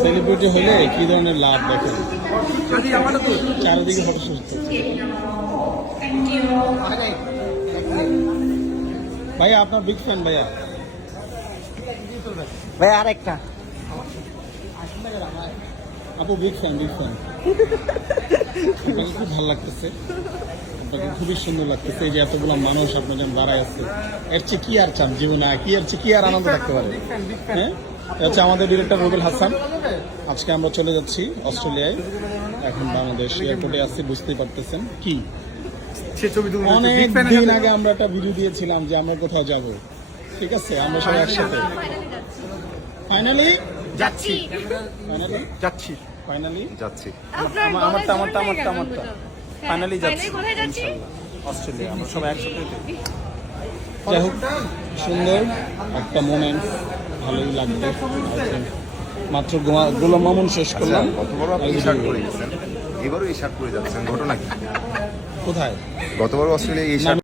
Celebrity হলে কি ধরনের লাভ দেখেন চারিদিকে ফটো শুট ভাইয়া আপনার বিগ ফ্যান ভাইয়া? ভাই আরেকটা। আপু বিগ ফ্যান বিগ ফ্যান আপনাকে খুব ভালো লাগতেছে। আপনাকে খুবই সুন্দর লাগতেছে। এই যে এতগুলো মানুষ আপনার যেন দাঁড়ায় আছে। এর চেয়ে কি আর চান জীবনে? কি আর চেয়ে কি আর আনন্দ থাকতে পারে? হ্যাঁ? হচ্ছে আমাদের ডিরেক্টর রুবেল হাসান। আজকে আমরা চলে যাচ্ছি অস্ট্রেলিয়ায়। এখন বাংলাদেশ এয়ারপোর্টে আসছি বুঝতেই পারতেছেন। কি? অনেক দিন আগে আমরা একটা ভিডিও দিয়েছিলাম যে আমরা কোথাও যাব। ঠিক আছে? আমরা সবাই একসাথে। ফাইনালি যাচ্ছি। ফাইনালি যাচ্ছি। ফাইনালি যাচ্ছি। আমারটা আমারটা আমারটা আমারটা ফাইনালি যাচ্ছি। অস্ট্রেলিয়া। আমরা সবাই একসাথে। যাই হোক। সুন্দর একটা মোমেন্ট ভালোই লাগবে। মাত্র গোমা- গোলাম মামুন শেষ আচ্ছা করলাম। বড় আপনি শার্ট পরে গেছেন এবারও এই শার্ট পরে যাচ্ছেন ঘটনা কি? কোথায়? গতবার অস্ট্রেলিয়া এই শার্ট